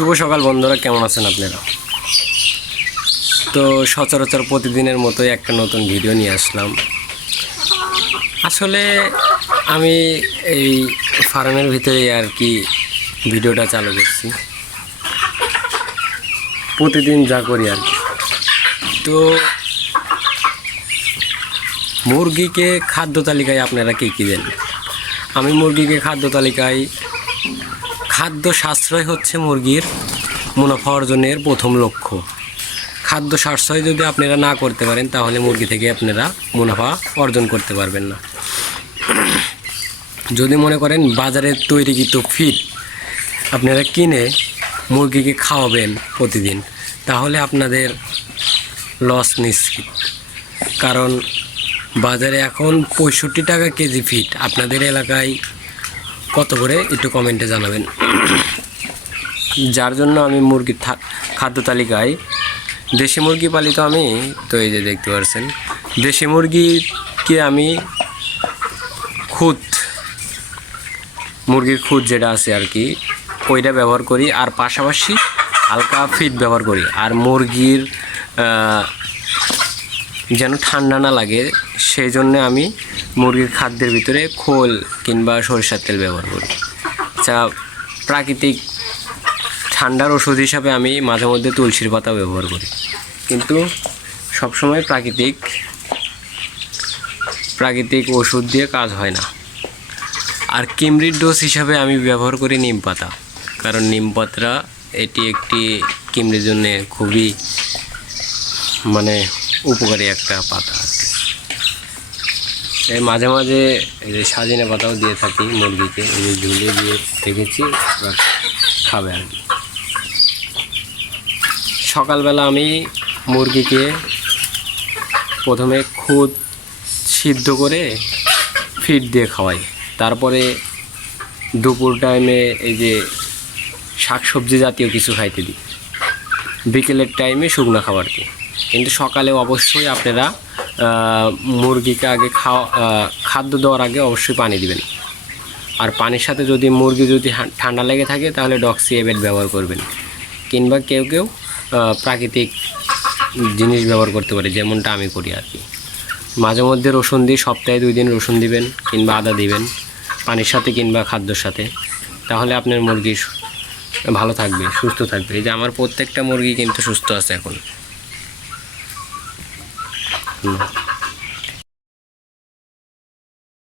শুভ সকাল বন্ধুরা, কেমন আছেন আপনারা? তো সচরাচর প্রতিদিনের মতোই একটা নতুন ভিডিও নিয়ে আসলাম। আসলে আমি এই ফার্মের ভিতরে আর কি ভিডিওটা চালু করছি, প্রতিদিন যা করি আর কি। তো মুরগিকে খাদ্য তালিকায় আপনারা কী কী দেন? আমি মুরগিকে খাদ্য তালিকায়, খাদ্য সাশ্রয় হচ্ছে মুরগির মুনাফা অর্জনের প্রথম লক্ষ্য। খাদ্য সাশ্রয় যদি আপনারা না করতে পারেন তাহলে মুরগি থেকে আপনারা মুনাফা অর্জন করতে পারবেন না। যদি মনে করেন বাজারে তৈরিকৃত ফিড আপনারা কিনে মুরগিকে খাওয়াবেন প্রতিদিন, তাহলে আপনাদের লস নিশ্চিত। কারণ বাজারে এখন 65 টাকা কেজি ফিড। আপনাদের এলাকায় কত করে একটু কমেন্টে জানাবেন। যার জন্য আমি মুরগির খাদ্য তালিকায় দেশি মুরগি পালিত আমি, তো এই যে দেখতে পাচ্ছেন দেশি মুরগিকে আমি মুরগির খুদ যেটা আছে আর কি, ওইটা ব্যবহার করি। আর পাশাপাশি হালকা ফিড ব্যবহার করি। আর মুরগির যেন ঠান্ডা না লাগে সেই জন্য আমি মুরগির খাদ্যের ভিতরে খোল কিংবা সরিষার তেল ব্যবহার করি। আচ্ছা, প্রাকৃতিক ঠান্ডার ওষুধ হিসাবে আমি মাঝে মধ্যে তুলসীর পাতা ব্যবহার করি, কিন্তু সবসময় প্রাকৃতিক ওষুধ দিয়ে কাজ হয় না। আর কিমরির ডোজ হিসাবে আমি ব্যবহার করি নিম পাতা, কারণ নিম পাতা এটি একটি কিমরির জন্য খুবই উপকারী একটা পাতা আর কি। এই মাঝে মাঝে এই যে সাজিনা পাতাও দিয়ে থাকি মুরগিকে, এই যে ঝুলিয়ে দিয়ে রেখেছি, খাবে আর কি। সকালবেলা আমি মুরগিকে প্রথমে খুদ সিদ্ধ করে ফিড দিয়ে খাওয়াই। তারপরে দুপুর টাইমে এই যে শাকসবজি জাতীয় কিছু খাইতে দিই। বিকেলের টাইমে শুকনো খাবার দিই। কিন্তু সকালে অবশ্যই আপনারা মুরগিকে আগে খাদ্য দেওয়ার আগে অবশ্যই পানি দিবেন। আর পানির সাথে যদি মুরগি ঠান্ডা লেগে থাকে তাহলে ডক্সি এবেট ব্যবহার করবেন, কিংবা কেউ প্রাকৃতিক জিনিস ব্যবহার করতে পারে, যেমনটা আমি করি আর কি। মাঝে মধ্যে রসুন দিই, সপ্তাহে 2 দিন রসুন দিবেন কিংবা আদা দিবেন পানির সাথে কিংবা খাদ্যর সাথে, তাহলে আপনার মুরগি ভালো থাকবে, সুস্থ থাকবে। এই যে আমার প্রত্যেকটা মুরগি কিন্তু সুস্থ আছে এখন।